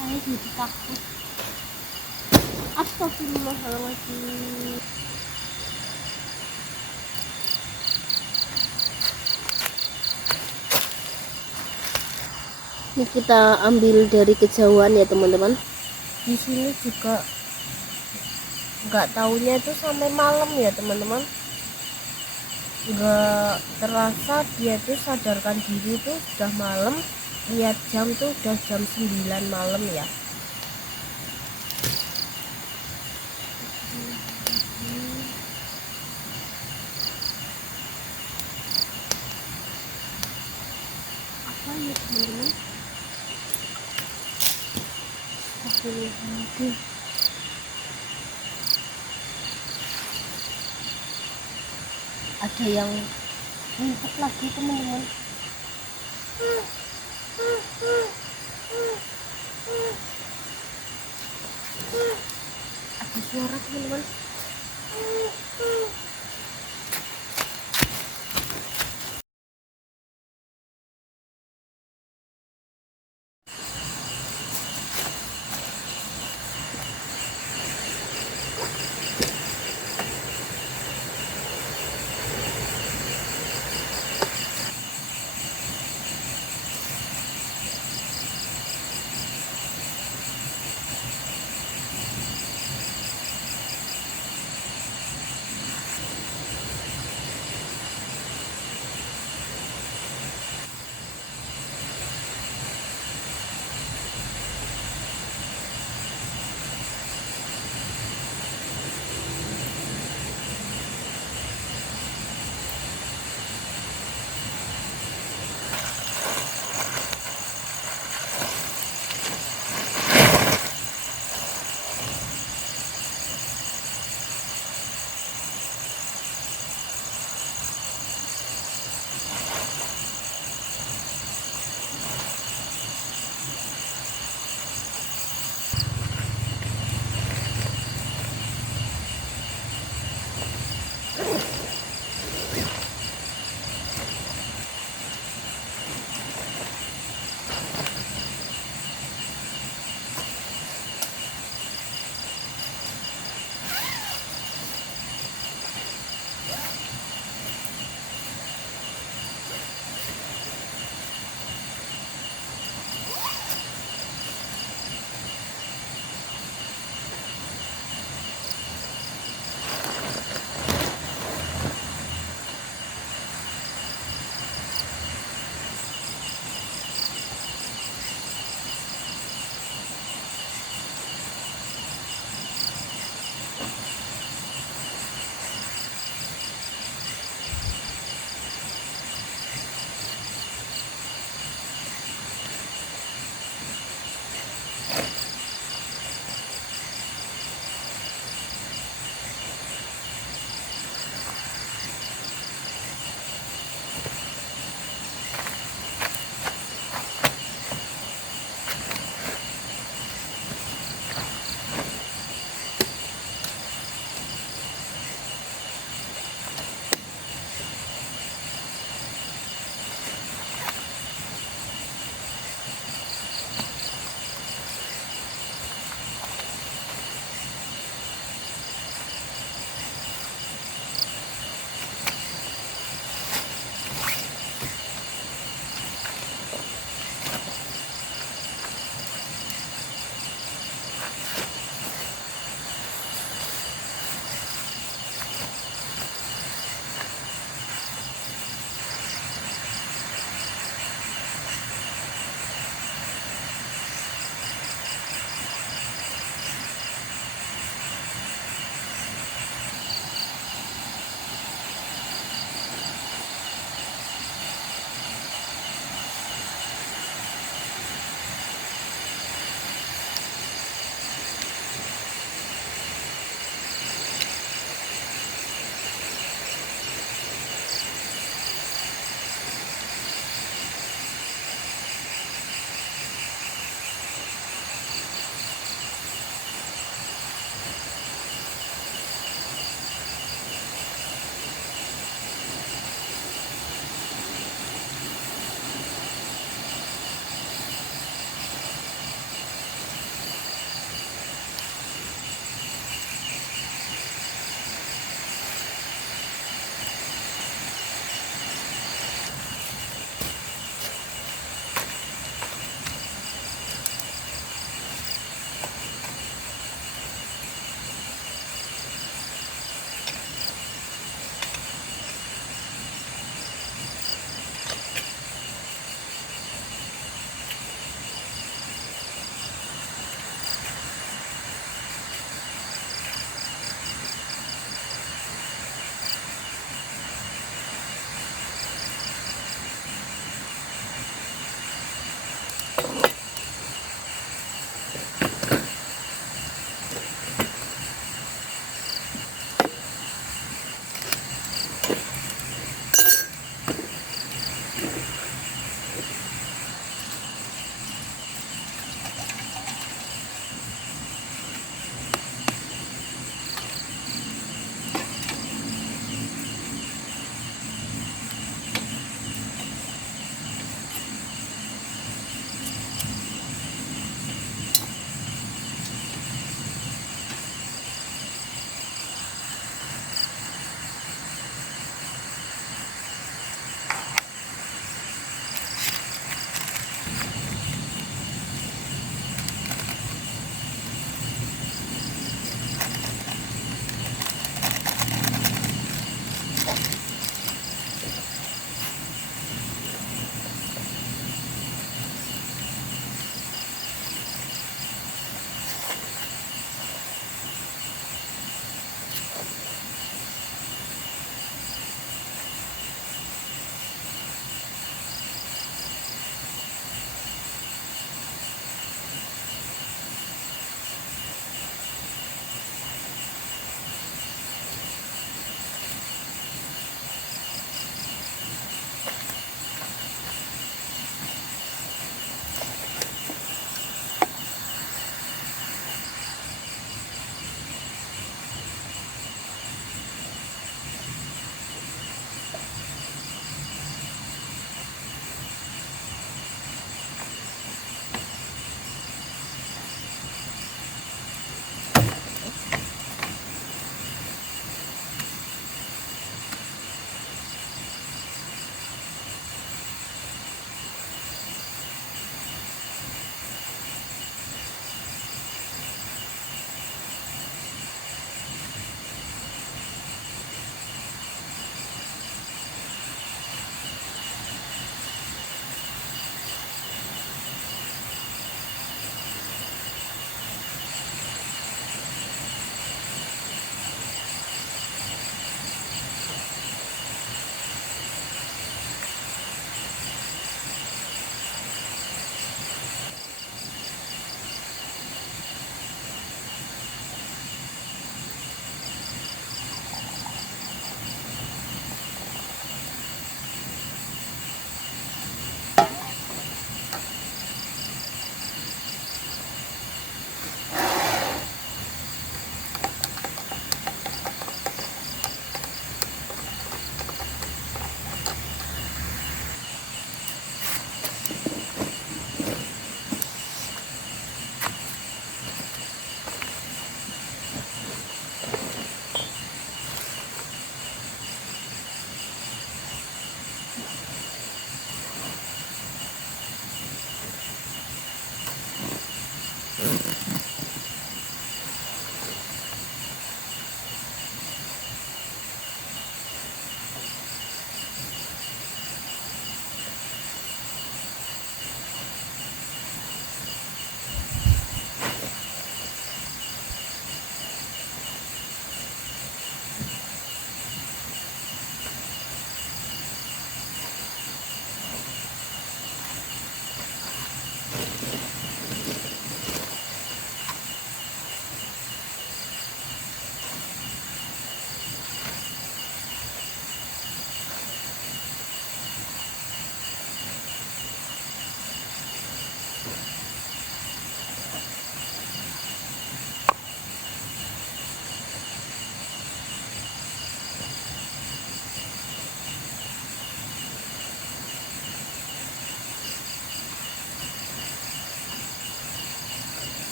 Saya jadi takut. Astagfirullahaladzim. Ini kita ambil dari kejauhan ya teman-teman. Di sini juga nggak taunya itu sampai malam ya teman-teman. Nggak terasa dia tuh sadarkan diri tuh sudah malam. Lihat jam tuh udah jam 9 malam ya. Apa ya teman-teman? Astagfirullahaladzim. Ada yang ngumpet lagi teman-teman. Ada suara teman-teman.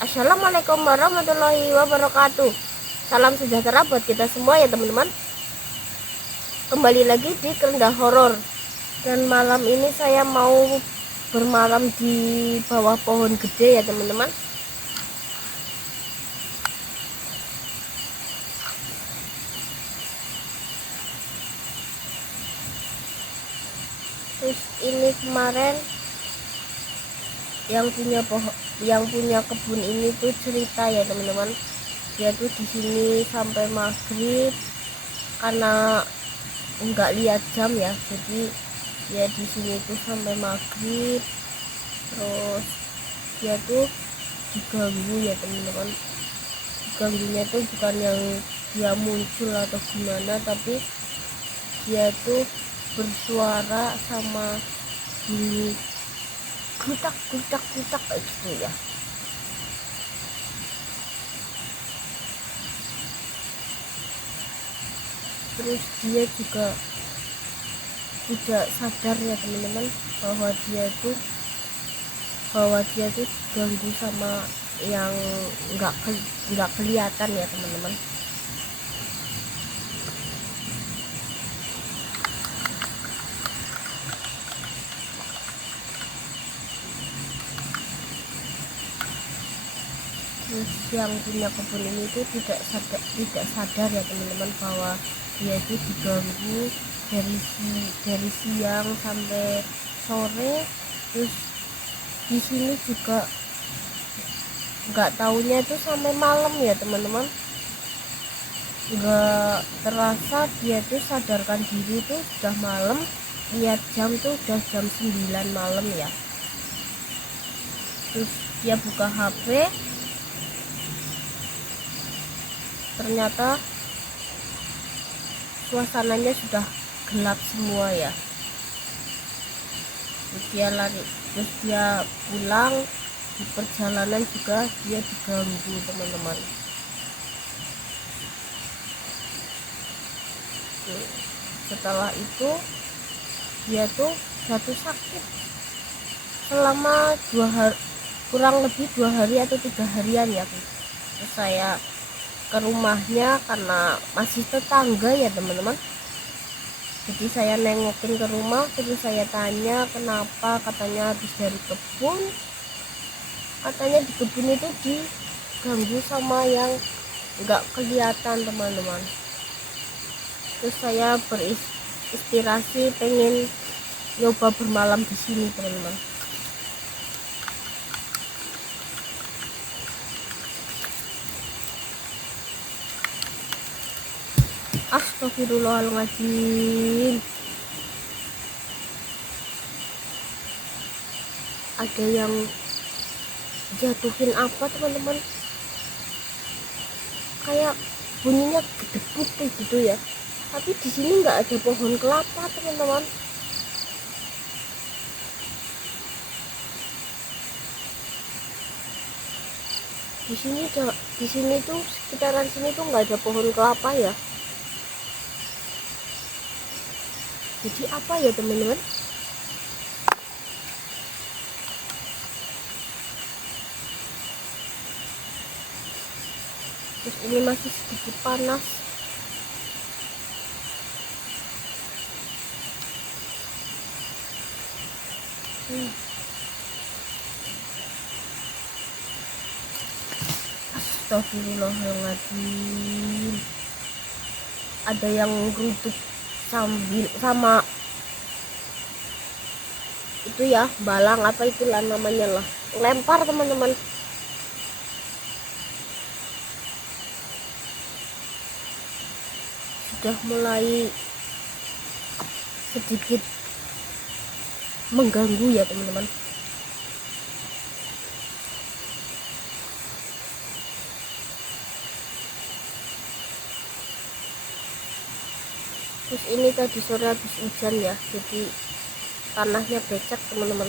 Assalamualaikum warahmatullahi wabarakatuh. Salam sejahtera buat kita semua ya teman-teman. Kembali lagi di Kerendah Horor. Dan malam ini saya mau bermalam di bawah pohon gede ya teman-teman. Terus ini kemarin yang punya kebun ini tuh cerita ya teman-teman, dia tuh di sini sampai maghrib karena nggak lihat jam ya, jadi dia di sini tuh sampai maghrib. Terus dia tuh diganggu ya teman-teman. Diganggunya tuh bukan yang dia muncul atau gimana, tapi dia tuh bersuara sama bunyi gutak kayak gitu ya. Terus dia juga tidak sadar ya teman-teman bahwa dia tuh ganggu sama yang nggak kelihatan ya teman-teman. Terus yang punya kebun ini tuh tidak sadar ya teman-teman bahwa dia itu diganggu dari siang sampai sore. Terus di sini juga nggak taunya itu sampai malam ya teman-teman. Nggak terasa dia tuh sadarkan diri tuh sudah malam, lihat jam tuh udah jam 9 malam ya. Terus dia buka HP, ternyata suasananya sudah gelap semua ya. Terus dia lari, terus dia pulang. Di perjalanan juga dia diganggu teman-teman. Setelah itu dia tuh jatuh sakit selama 2 hari, kurang lebih 2 hari atau 3 harian ya. Terus saya ke rumahnya karena masih tetangga ya teman-teman, jadi saya nengokin ke rumah. Terus saya tanya kenapa, katanya habis dari kebun, katanya di kebun itu diganggu sama yang nggak kelihatan teman-teman. Terus saya berinspirasi pengen nyoba bermalam di sini teman-teman. Astagfirullahaladzim, ada yang jatuhin apa teman-teman, kayak bunyinya gedebuk kayak gitu ya. Tapi di sini nggak ada pohon kelapa teman-teman. Di sini tuh sekitaran sini tuh nggak ada pohon kelapa ya. Jadi apa ya teman-teman? Terus ini masih sedikit panas. Astagfirullahaladzim, ada yang geruduk sama itu ya, balang apa itulah namanya lah, lempar teman-teman. Sudah mulai sedikit mengganggu ya teman-teman. Terus ini tadi sore habis hujan ya, jadi tanahnya becek teman-teman.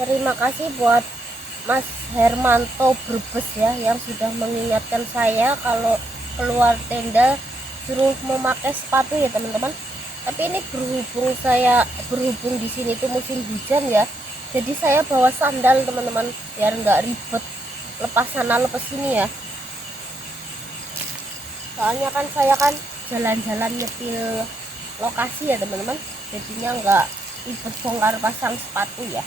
Terima kasih buat Mas Hermanto Brebes ya, yang sudah mengingatkan saya kalau keluar tenda suruh memakai sepatu ya teman-teman. Tapi ini berhubung di sini tuh musim hujan ya, jadi saya bawa sandal teman-teman, biar nggak ribet lepas sana lepas sini ya. Soalnya kan saya kan jalan-jalan nyepil lokasi ya teman-teman, jadinya nggak ribet bongkar pasang sepatu ya.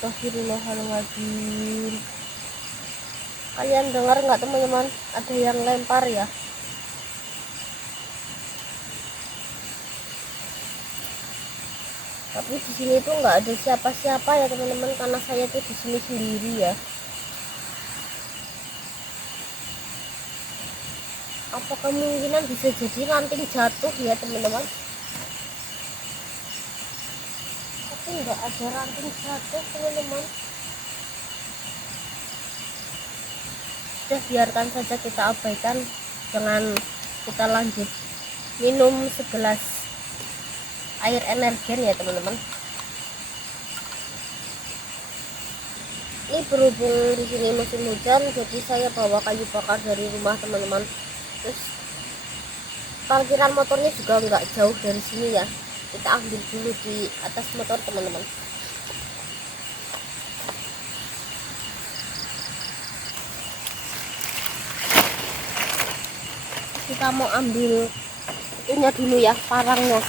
Astagfirullahaladzim. Kalian dengar nggak teman-teman? Ada yang lempar ya. Tapi di sini tuh nggak ada siapa-siapa ya teman-teman, karena saya tuh di sini sendiri ya. Apa kemungkinan bisa jadi ranting jatuh ya teman-teman? Tapi nggak ada ranting jatuh teman-teman. Sudah, biarkan saja, kita abaikan. Jangan, kita lanjut minum segelas air energen ya teman-teman. Ini berhubung di sini musim hujan, jadi saya bawa kayu bakar dari rumah teman-teman. Terus parkiran motornya juga nggak jauh dari sini ya, kita ambil dulu di atas motor teman-teman. Kita mau ambil itunya dulu ya, parangnya.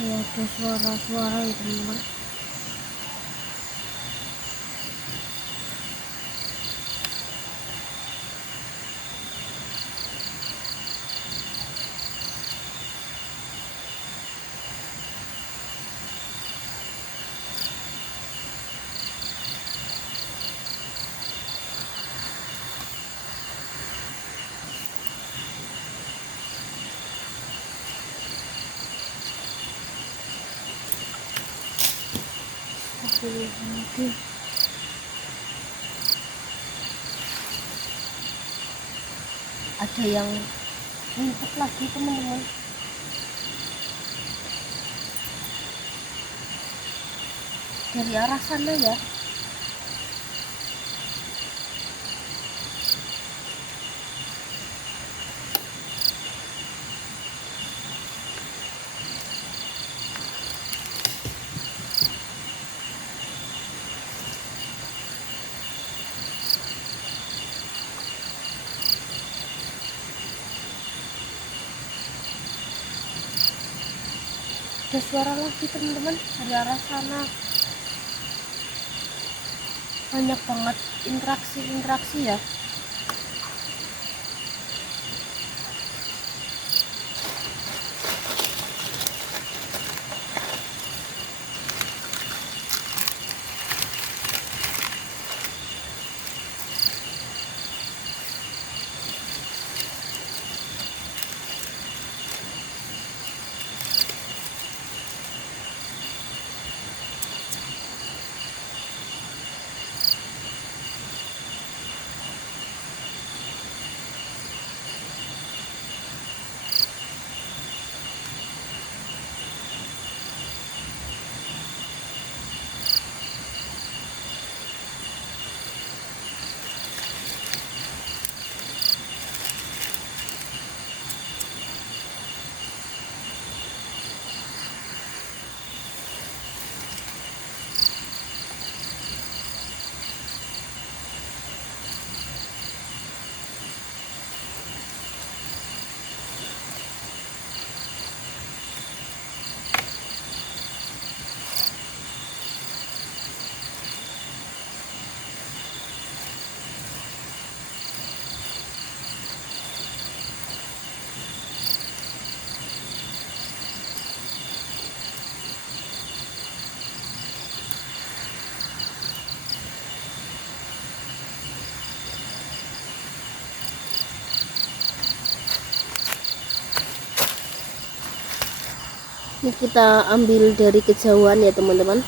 Kayak ada suara-suara ya teman-teman. Astagfirullahaladzim. Ada yang ngumpet lagi teman-teman. Dari arah sana ya. ada suara lagi teman-teman dari arah sana. Banyak banget interaksi ya. Ini kita ambil dari kejauhan ya teman-teman.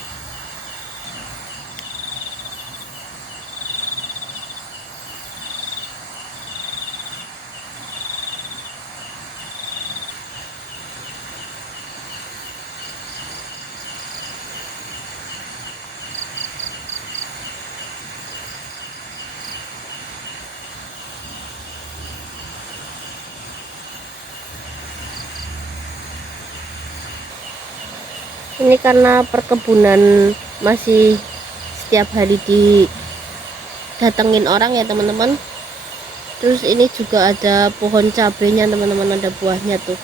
Ini karena perkebunan masih setiap hari didatengin orang ya teman-teman. Terus ini juga ada pohon cabenya teman-teman, ada buahnya tuh.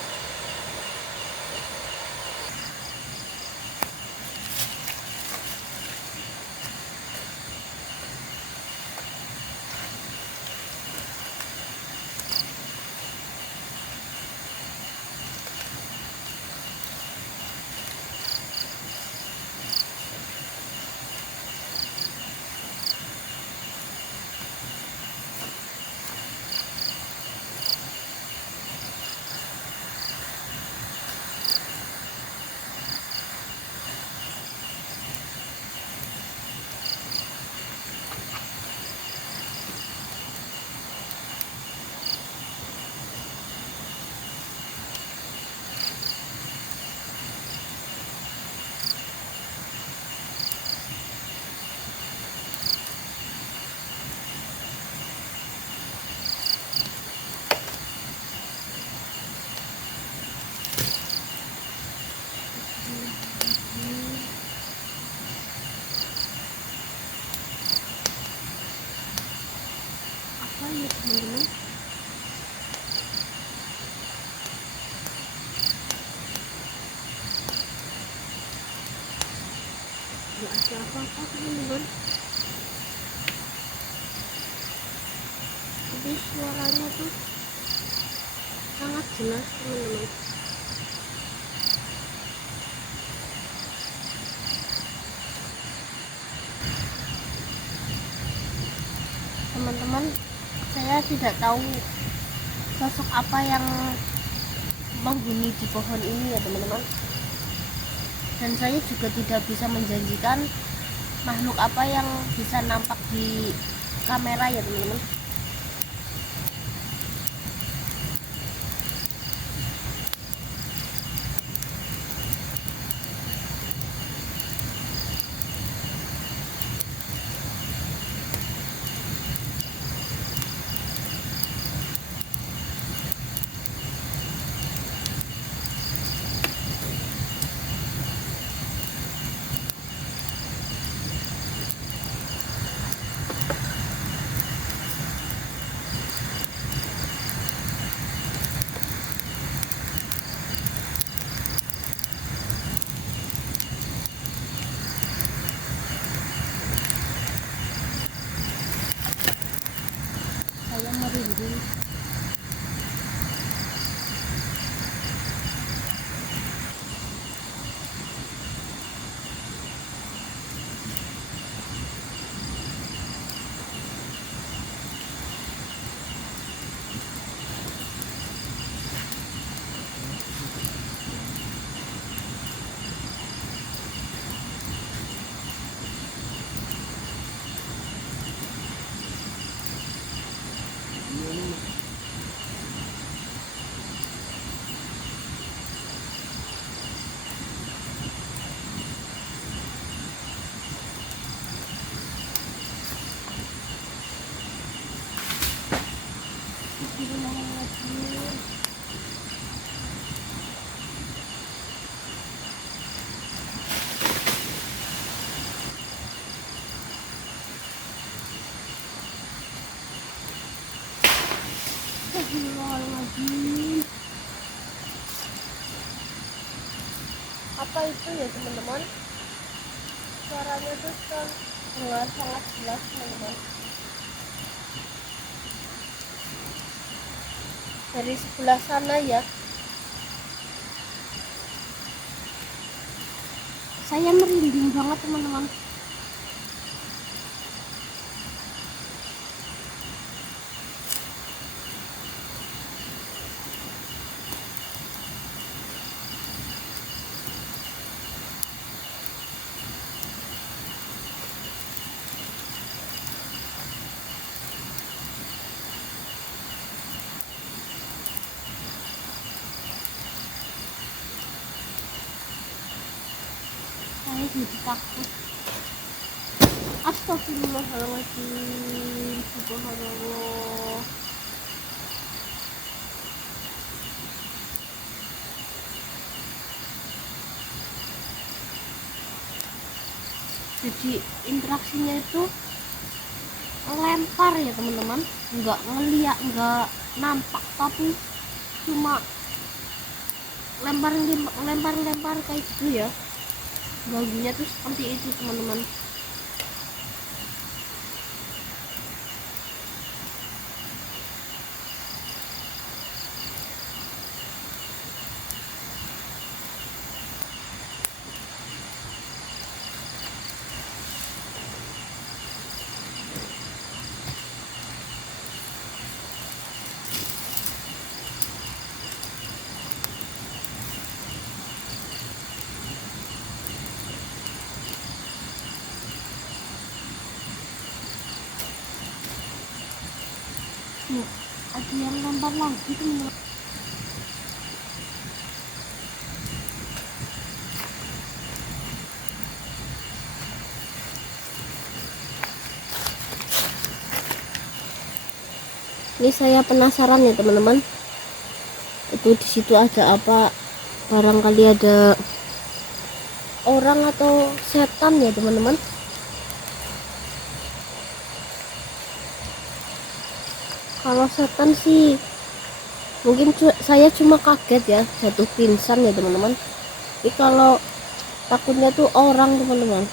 Apa ya teman-teman? Nggak ada apa-apa teman-teman. Tapi suaranya tuh sangat jelas teman-teman. Teman-teman, saya tidak tahu sosok apa yang menghuni di pohon ini ya teman-teman. Dan saya juga tidak bisa menjanjikan makhluk apa yang bisa nampak di kamera ya teman-teman. saya merinding. Astagfirullahaladzim. Apa itu ya teman-teman? Suaranya tuh terdengar sangat jelas teman-teman. Dari sebelah sana ya. Saya merinding banget teman-teman. Saya jadi takut. Astagfirullahaladzim. Subhanallah. Jadi interaksinya itu lempar ya teman-teman, nggak ngeliat, nggak nampak, tapi cuma lempar kayak gitu ya. Ganggunya tuh seperti itu teman-teman. Ada yang lempar lagi teman-teman. Ini saya penasaran ya teman-teman. Itu di situ ada apa? Barangkali ada orang atau setan ya teman-teman. Kalau setan sih mungkin saya cuma kaget ya, jatuh pingsan ya teman-teman. Tapi kalau takutnya tuh orang teman-teman.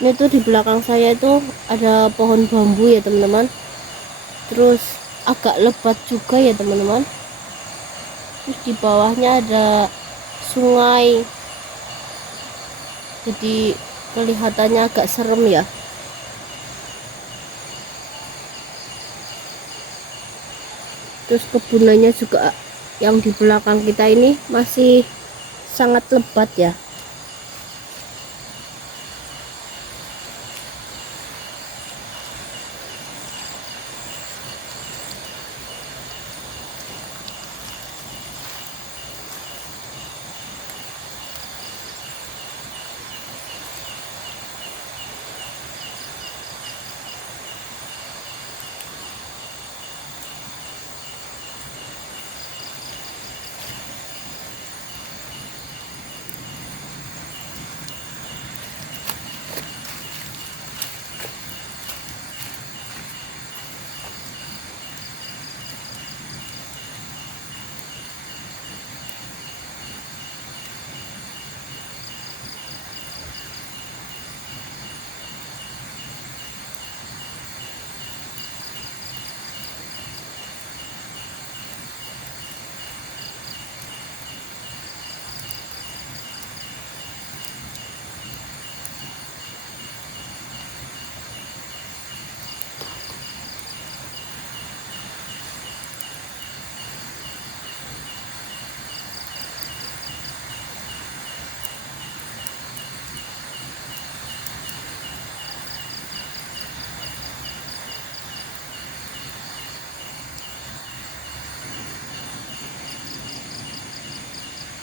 Ini tuh di belakang saya itu ada pohon bambu ya teman-teman. Terus agak lebat juga ya teman-teman. Terus di bawahnya ada sungai. Jadi kelihatannya agak serem ya. Terus kebunannya juga yang di belakang kita ini masih sangat lebat ya.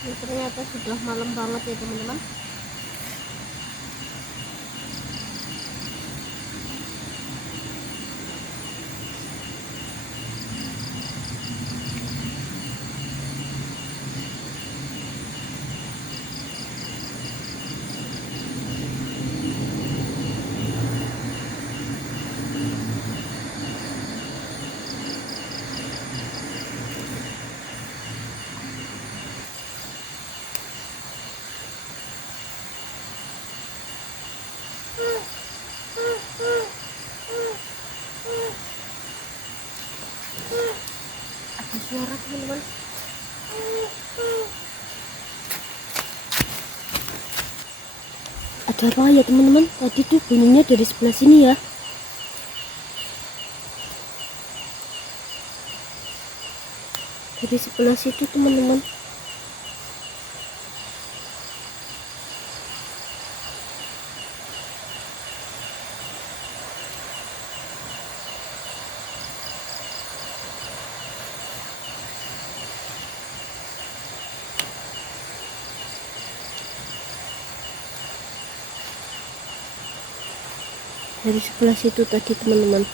Ini ternyata sudah malam banget ya teman-teman. Ada suara teman-teman. Ada apa ya teman-teman? Tadi tuh bunyinya dari sebelah sini ya. Dari sebelah situ teman-teman. Dari sebelah situ tadi teman-teman.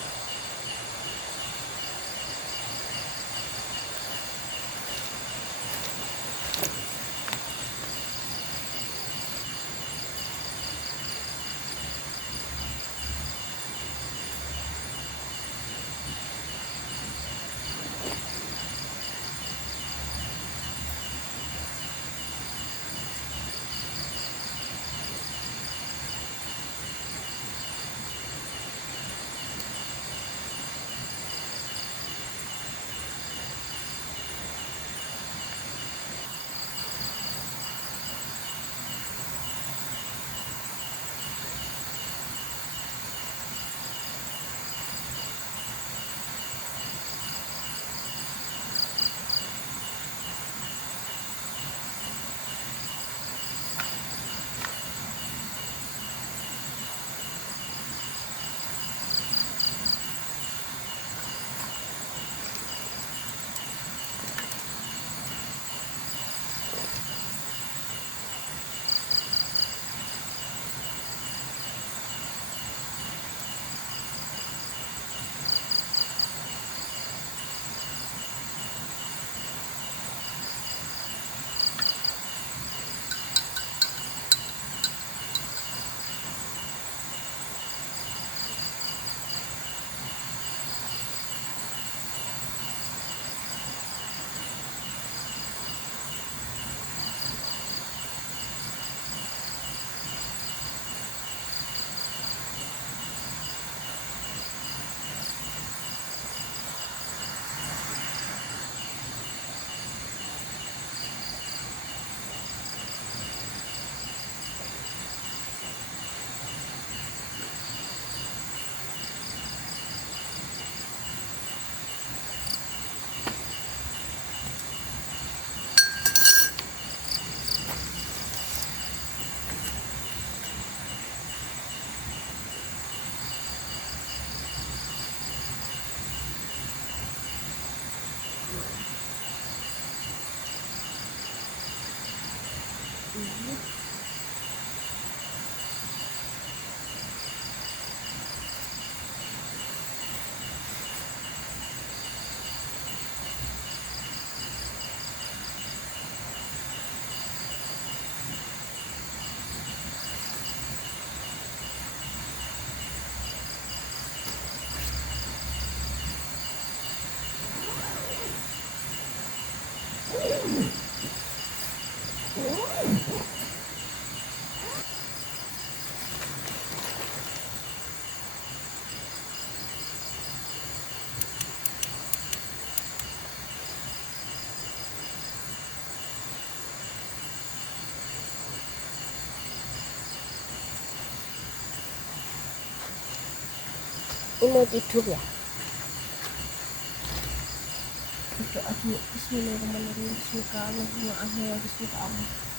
ini mau tidur ya. Berdoa dulu. Bismillahirrahmanirrahim. Bismillahirrahmanirrahim.